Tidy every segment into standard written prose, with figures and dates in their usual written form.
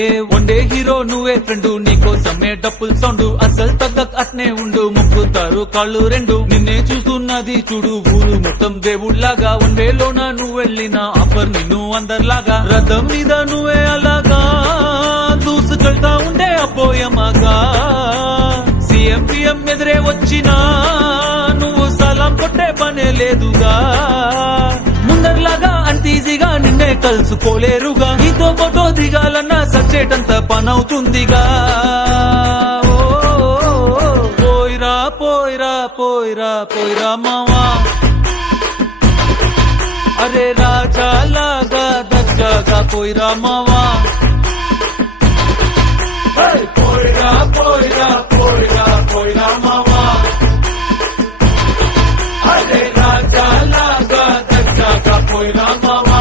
ఏ one day hero నువ్వే friend, నీకోసమే డప్పుల్ sound, అసలు తగ్గక్ అట్నే ఉండు, ముక్కుతారు కాళ్ళు రెండు. నిన్నే చూస్తున్నది చూడు ఊరు మొత్తం దేవుళ్లాగా, వన్వేలోన నువ్వు వెళ్ళిన ఆఫర్ నిన్ను అందరిలాగా, రథం మీద నువ్వే అలాగా దూసుకెళ్తా ఉండే అపోయమాగా. సీఎం పిఎం ఎదురే వచ్చినా నువ్వు సలాం కొట్టే పనే లేదుగా, ముందర్లాగా అంత ఈజీగా నిన్నే కలుసుకోలేరుగా, నీతో ఫోటో దిగాలన్నా సచ్చేటంత పనవుతుందిగా. పోయిరా పోయిరా పోయిరా పోయిరా మావా, అరే రాజా లాగా దర్జాగా పోయిరా మావా. పోయిరా పోయిరా పోయిరా పోయిరా మావా, అరే రాజా లాగా దర్జాగా పోయిరా మావా.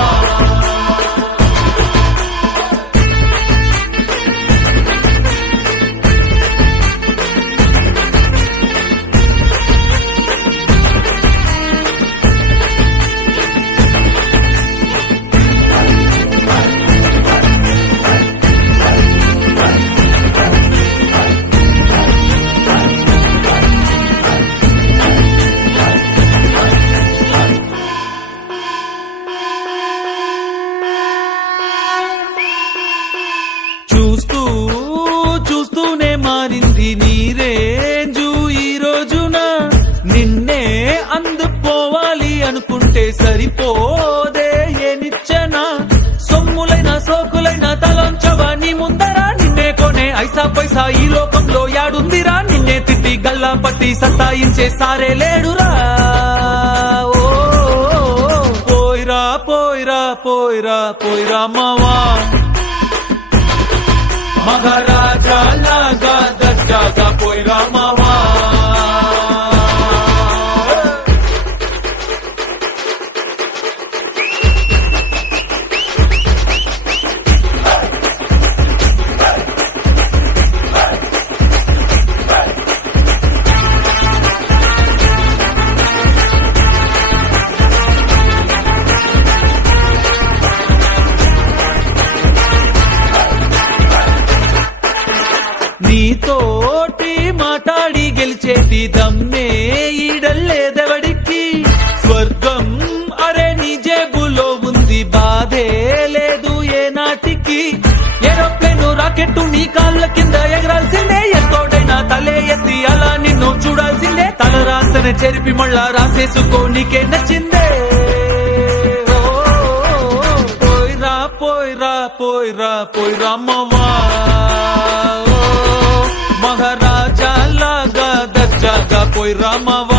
చూస్తూనే మారింది నీ రేంజు ఈ రోజున, నిన్నే అందుకోవాలి అనుకుంటే సరిపోదే ఏ నిచ్చెన, సొమ్ములైన సోకులైన తలంచవా నీ ముందరా, నిన్నే కొనే ఐసా పైసా ఈ లోకంలో యాడుందిరా, నిన్నే తిట్టి గల్లా పట్టి సత్తాయించే సారే లేడురా. పోయిరా పోయిరా పోయిరా పోయిరా మావా, మహారాజా లాగా దర్జాగా పోయిరా మావా. నీతోటి మాట్లాడి గెలిచేటి దమ్మే ఈడల్లేదెవడికి, స్వర్గం అరే నీ జేబులో ఉంది, బాధే లేదు ఏ నాటికి. ఏరోప్లేను రాకెట్టు నీ కాళ్ళ కింద ఎగరాల్సిందే, ఎంతోడైనా తలే ఎత్తి అలా నిన్ను చూడాల్సిందే, తల రాస్తనే చెరిపి మళ్ళా రాసేసుకో నీకే నచ్చిందే. పోయిరా పోయిరా పోయిరా పోయిరా మావా, మహారాజా లాగా దర్జాగా పోయిరా మావా.